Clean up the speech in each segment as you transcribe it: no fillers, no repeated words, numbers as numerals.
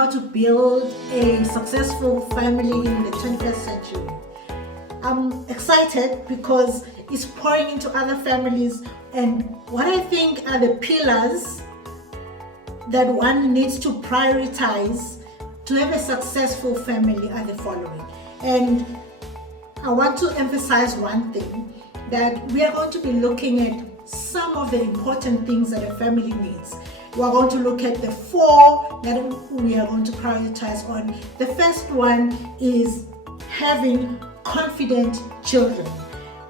how to build a successful family in the 21st century. I'm excited because it's pouring into other families, and what I think are the pillars that one needs to prioritize to have a successful family are the following. And I want to emphasize one thing, that we are going to be looking at some of the important things that a family needs. We are going to look at the 4 that we are going to prioritize on. The first one is having confident children.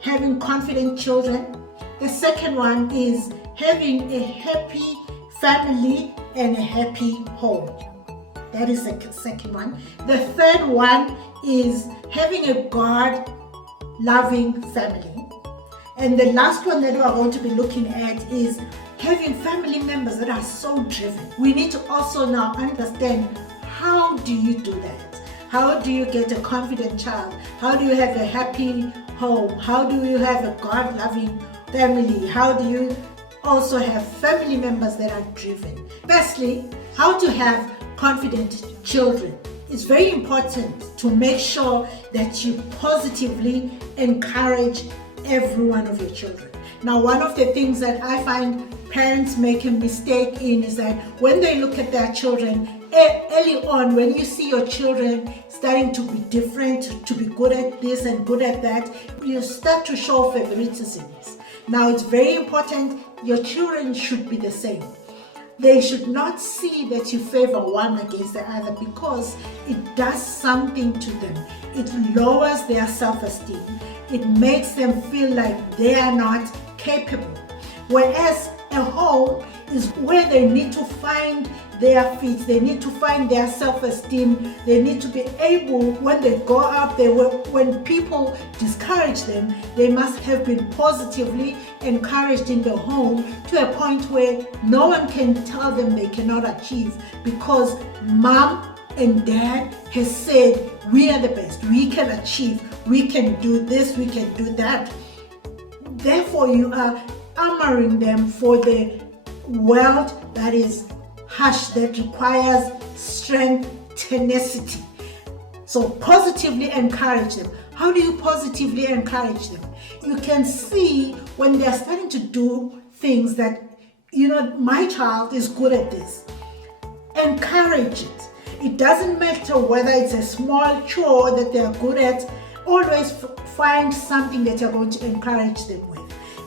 Having confident children. The second one is having a happy family and a happy home. That is the second one. The third one is having a God-loving family. And the last one that we are going to be looking at is having family members that are so driven. We need to also now understand, how do you do that? How do you get a confident child? How do you have a happy home? How do you have a God-loving family? How do you also have family members that are driven? Firstly, how to have confident children. It's very important to make sure that you positively encourage every one of your children. Now, one of the things that I find parents make a mistake in is that when they look at their children, early on, when you see your children starting to be different, to be good at this and good at that, you start to show favoritisms. Now, it's very important, your children should be the same. They should not see that you favor one against the other, because it does something to them. It lowers their self-esteem. It makes them feel like they are not capable. Whereas a home is where they need to find their feet, they need to find their self-esteem, they need to be able, when they go out there, when people discourage them, they must have been positively encouraged in the home to a point where no one can tell them they cannot achieve, because mom and dad has said, we are the best, we can achieve, we can do this, we can do that. Therefore, you are armoring them for the world that is harsh, that requires strength, tenacity. So positively encourage them. How do you positively encourage them? You can see when they're starting to do things that, my child is good at this. Encourage it. It doesn't matter whether it's a small chore that they're good at. Always find something that you're going to encourage them with.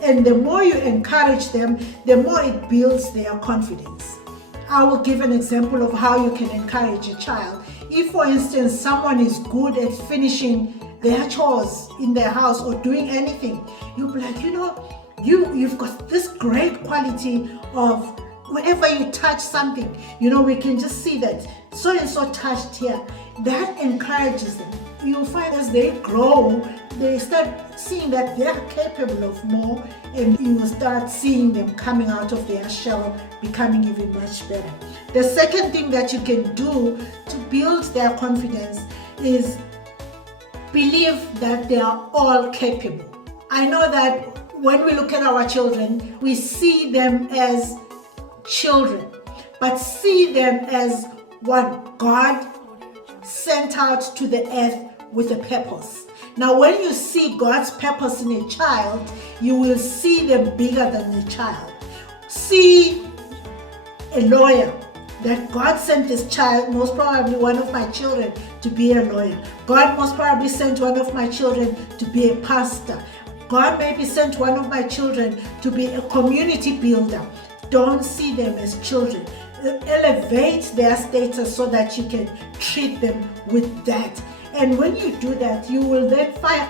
And the more you encourage them, the more it builds their confidence. I will give an example of how you can encourage a child. If, for instance, someone is good at finishing their chores in their house or doing anything, you'll be like, you've got this great quality of whenever you touch something, we can just see that so and so touched here. That encourages them. You'll find as they grow, they start seeing that they're capable of more, and you will start seeing them coming out of their shell, becoming even much better. The second thing that you can do to build their confidence is believe that they are all capable. I know that when we look at our children, we see them as children, but see them as what God sent out to the earth with a purpose. Now, when you see God's purpose in a child, you will see them bigger than the child. See a lawyer, that God sent this child, most probably one of my children, to be a lawyer. God most probably sent one of my children to be a pastor. God maybe sent one of my children to be a community builder. Don't see them as children. Elevate their status so that you can treat them with that. And when you do that, you will then fight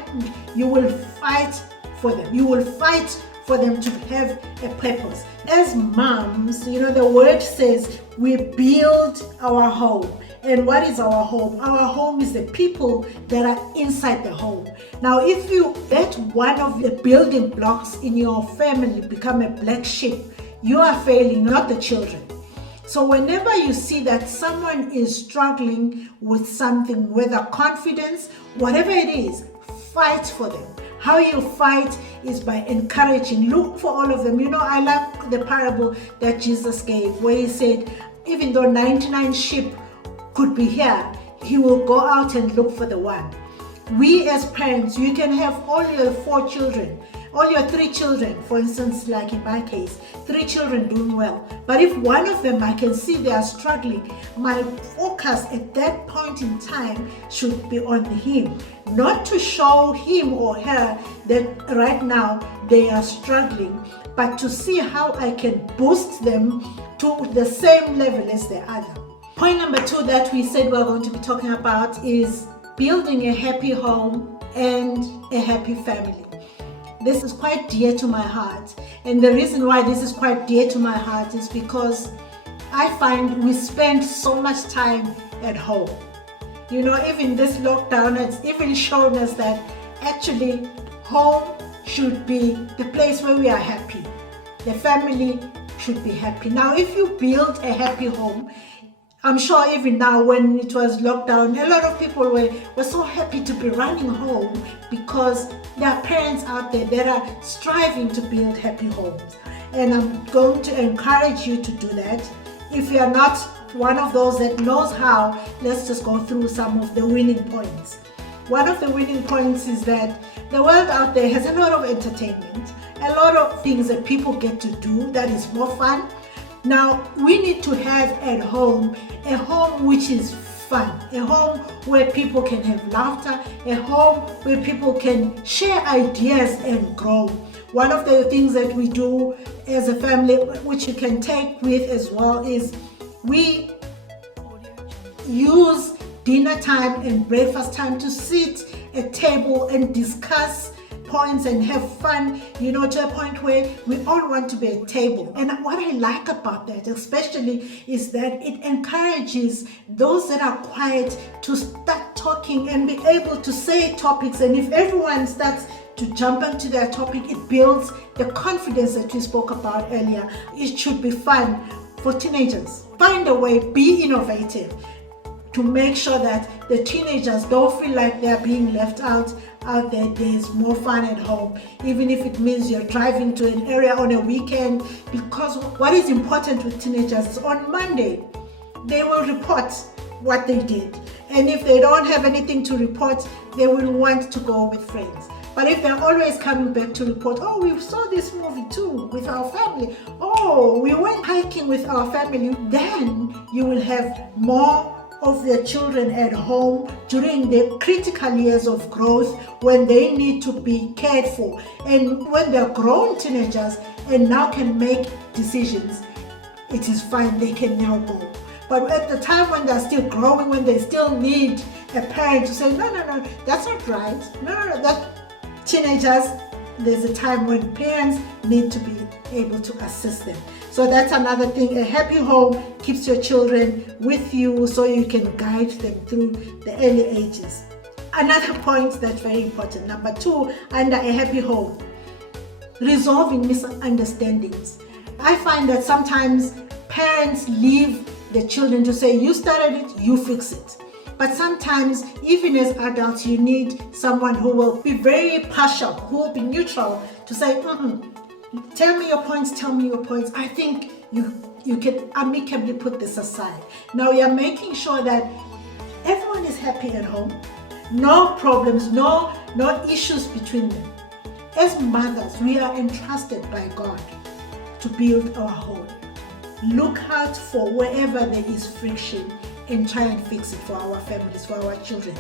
for them. You will fight for them to have a purpose. As moms, the word says we build our home. And what is our home? Our home is the people that are inside the home. Now, if you let one of the building blocks in your family become a black sheep, you are failing, not the children. So whenever you see that someone is struggling with something, whether confidence, whatever it is, fight for them. How you fight is by encouraging. Look for all of them. I love the parable that Jesus gave, where he said, even though 99 sheep could be here, he will go out and look for the one. We as parents, you can have all your 4 children, all your 3 children, for instance, like in my case, 3 children doing well. But if one of them, I can see they are struggling, my focus at that point in time should be on him. Not to show him or her that right now they are struggling, but to see how I can boost them to the same level as the other. Point number 2 that we said we're going to be talking about is building a happy home and a happy family. This is quite dear to my heart, and the reason why this is quite dear to my heart is because I find we spend so much time at home. You know, even this lockdown has even shown us that actually home should be the place where we are happy. The family should be happy. Now, if you build a happy home, I'm sure even now when it was lockdown, a lot of people were so happy to be running home because there are parents out there that are striving to build happy homes. And I'm going to encourage you to do that. If you are not one of those that knows how, let's just go through some of the winning points. One of the winning points is that the world out there has a lot of entertainment, a lot of things that people get to do that is more fun. Now, we need to have at home a home which is fun, a home where people can have laughter, a home where people can share ideas and grow. One of the things that we do as a family, which you can take with as well, is we use dinner time and breakfast time to sit at table and discuss points and have fun, you know, to a point where we all want to be at table. And what I like about that especially is that it encourages those that are quiet to start talking and be able to say topics. And if everyone starts to jump into their topic, it builds the confidence that we spoke about earlier. It should be fun for teenagers. Find a way, be innovative to make sure that the teenagers don't feel like they're being left out there. There's more fun at home, even if it means you're driving to an area on a weekend, because what is important with teenagers is on Monday, they will report what they did. And if they don't have anything to report, they will want to go with friends. But if they're always coming back to report, oh, we saw this movie too with our family, oh, we went hiking with our family, then you will have more of their children at home during the critical years of growth when they need to be cared for. And when they're grown teenagers and now can make decisions, it is fine, they can now go. But at the time when they're still growing, when they still need a parent to say, no, that's not right. No, that teenagers, there's a time when parents need to be able to assist them. So that's another thing. A happy home keeps your children with you so you can guide them through the early ages. Another point that's very important, number 2, under a happy home, resolving misunderstandings. I find that sometimes parents leave the children to say, you started it, you fix it. But sometimes, even as adults, you need someone who will be very partial, who will be neutral to say, tell me your points. I think you can amicably put this aside. Now you're making sure that everyone is happy at home, no problems, no issues between them. As mothers, we are entrusted by God to build our home. Look out for wherever there is friction and try and fix it for our families, for our children.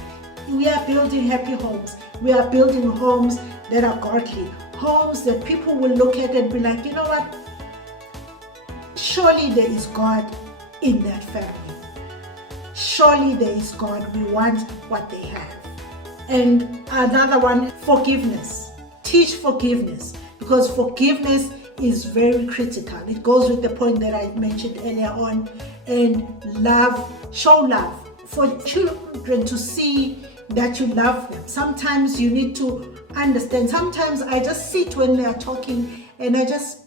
We are building happy homes. We are building homes that are godly, homes that people will look at and be like, you know what? Surely there is God in that family. Surely there is God. We want what they have. And another one, forgiveness. Teach forgiveness, because forgiveness is very critical. It goes with the point that I mentioned earlier on. And love, show love for children to see that you love them. Sometimes you need to understand. Sometimes I just sit when they are talking and I just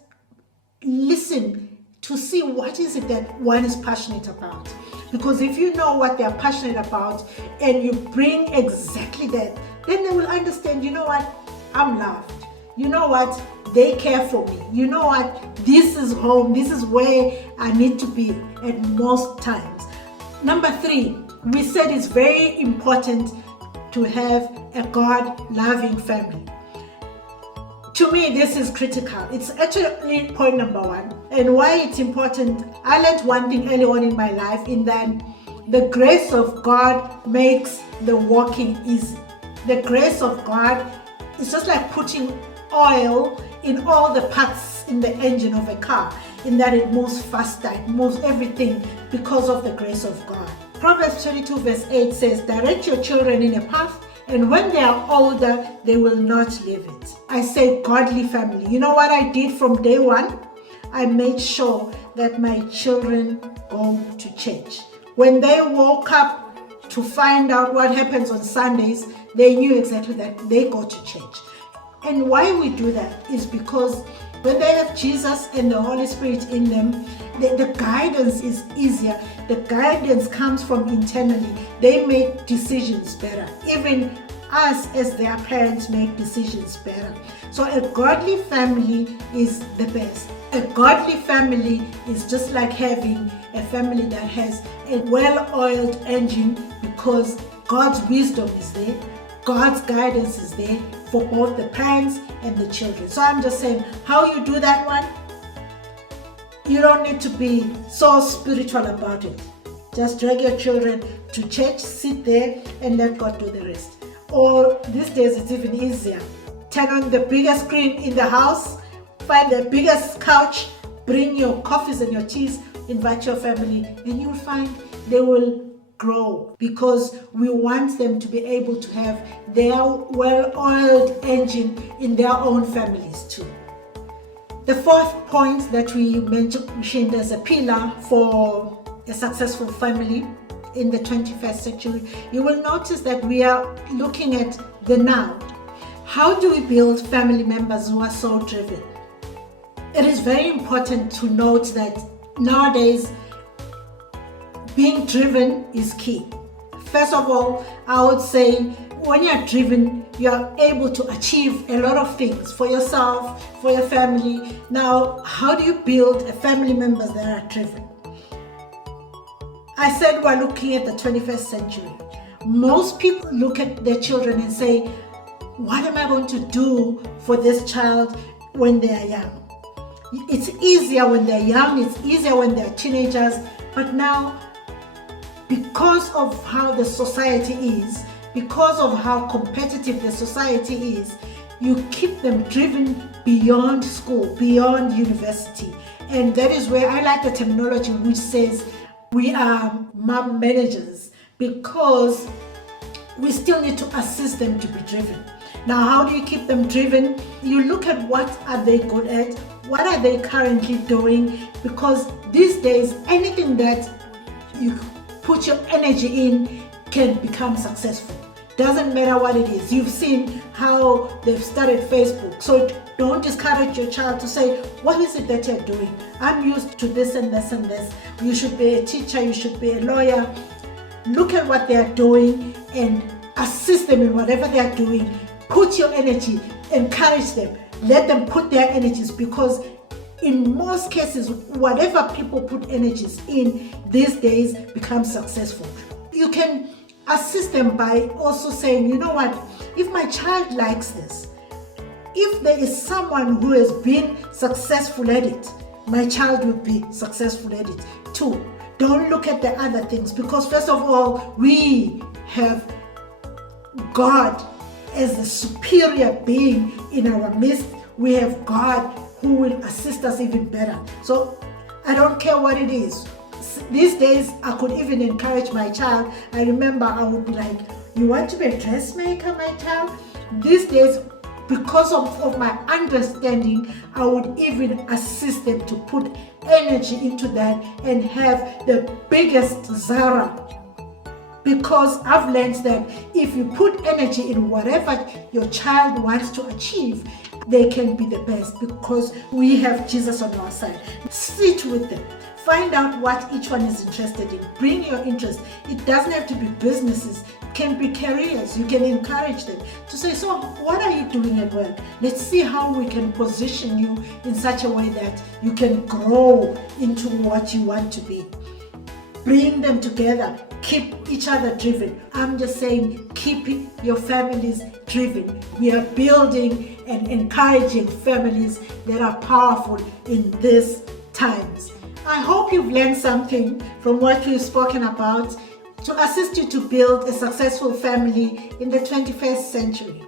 listen to see what is it that one is passionate about. Because if you know what they are passionate about and you bring exactly that, then they will understand, you know what, I'm loved. You know what, they care for me. You know what, this is home. This is where I need to be at most times. Number 3, we said it's very important to have a God-loving family. To me, this is critical. It's actually point number 1. And why it's important, I learned one thing early on in my life, in that the grace of God makes the walking easy. The grace of God is just like putting oil in all the parts in the engine of a car, in that it moves faster, it moves everything because of the grace of God. Proverbs 22 verse 8 says, direct your children in a path, and when they are older, they will not leave it. I say godly family. You know what I did from day one? I made sure that my children go to church. When they woke up to find out what happens on Sundays, they knew exactly that they go to church. And why we do that is because when they have Jesus and the Holy Spirit in them, the guidance is easier. The guidance comes from internally. They make decisions better. Even us as their parents make decisions better. So a godly family is the best. A godly family is just like having a family that has a well-oiled engine, because God's wisdom is there, God's guidance is there for both the parents and the children. So I'm just saying, how you do that one, you don't need to be so spiritual about it. Just drag your children to church, sit there, and let God do the rest. Or these days it's even easier. Turn on the biggest screen in the house, find the biggest couch, bring your coffees and your teas, invite your family, and you'll find they will grow, because we want them to be able to have their well-oiled engine in their own families too. The 4th point that we mentioned as a pillar for a successful family in the 21st century, you will notice that we are looking at the now. How do we build family members who are so driven? It is very important to note that nowadays, being driven is key. First of all, I would say when you're driven, you are able to achieve a lot of things for yourself, for your family. Now, how do you build a family members that are driven? I said we're looking at the 21st century. Most people look at their children and say, what am I going to do for this child when they are young? It's easier when they're young, it's easier when they're teenagers, but now, because of how the society is, because of how competitive the society is, you keep them driven beyond school, beyond university. And that is where I like the terminology which says we are mom managers, because we still need to assist them to be driven. Now, how do you keep them driven? You look at what are they good at, what are they currently doing, because these days, anything that you put your energy in can become successful. Doesn't matter what it is. You've seen how they've started Facebook. So don't discourage your child to say, what is it that you're doing? I'm used to this and this and this. You should be a teacher, you should be a lawyer. Look at what they're doing and assist them in whatever they're doing. Put your energy, encourage them, let them put their energies, because in most cases, whatever people put energies in these days becomes successful. You can assist them by also saying, you know what, if my child likes this, if there is someone who has been successful at it, my child will be successful at it too. Don't look at the other things, because first of all, we have God as the superior being in our midst. We have God who will assist us even better. So I don't care what it is. These days, I could even encourage my child. I remember I would be like, you want to be a dressmaker, my child? These days, because of my understanding, I would even assist them to put energy into that and have the biggest Zara. Because I've learned that if you put energy in whatever your child wants to achieve, they can be the best, because we have Jesus on our side. Sit with them. Find out what each one is interested in. Bring your interest. It doesn't have to be businesses. It can be careers. You can encourage them to say, so what are you doing at work? Let's see how we can position you in such a way that you can grow into what you want to be. bring them together, keep each other driven. I'm just saying, keep your families driven. We are building and encouraging families that are powerful in these times. I hope you've learned something from what we've spoken about to assist you to build a successful family in the 21st century.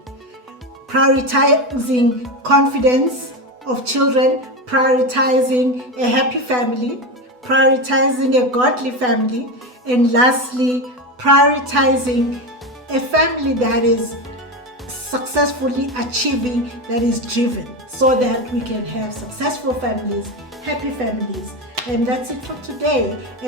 Prioritizing confidence of children, prioritizing a happy family, prioritizing a godly family, and lastly, prioritizing a family that is successfully achieving, that is driven, so that we can have successful families, happy families. And that's it for today.